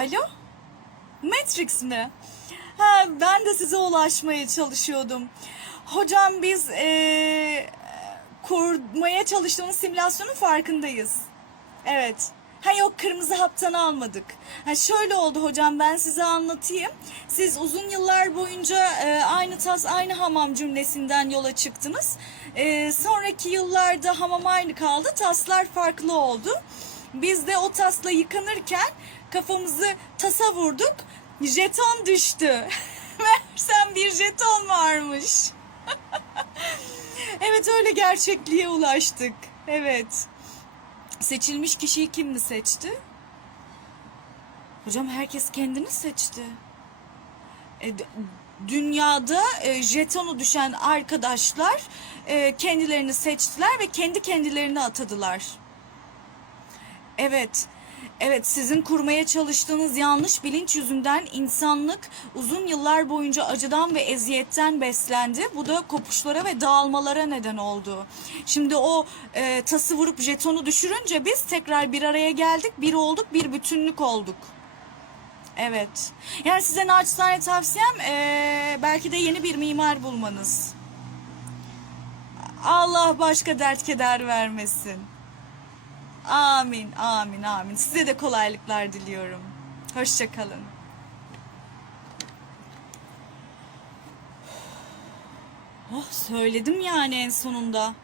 Alo? Matrix mi? Ha, ben de size ulaşmaya çalışıyordum. Hocam biz eee, kurmaya çalıştığımız simülasyonun farkındayız. Evet. Ha yok kırmızı haptan almadık. Ha şöyle oldu hocam ben size anlatayım. Siz uzun yıllar boyunca e, aynı tas aynı hamam cümlesinden yola çıktınız. E, sonraki yıllarda hamam aynı kaldı. Taslar farklı oldu. Biz de o tasla yıkanırken kafamızı tasa vurduk. Jeton düştü. Meğersem bir jeton varmış. evet öyle gerçekliğe ulaştık. Evet. Seçilmiş kişiyi kim mi seçti? Hocam herkes kendini seçti. E, dünyada e, jetonu düşen arkadaşlar e, kendilerini seçtiler ve kendi kendilerini atadılar. Evet. Evet sizin kurmaya çalıştığınız yanlış bilinç yüzünden insanlık uzun yıllar boyunca acıdan ve eziyetten beslendi. Bu da kopuşlara ve dağılmalara neden oldu. Şimdi o e, tası vurup jetonu düşürünce biz tekrar bir araya geldik, bir olduk, bir bütünlük olduk. Evet. Yani size naçizane tavsiyem e, belki de yeni bir mimar bulmanız. Allah başka dert keder vermesin. Amin, amin, amin. Size de kolaylıklar diliyorum. Hoşçakalın. Oh, söyledim yani en sonunda.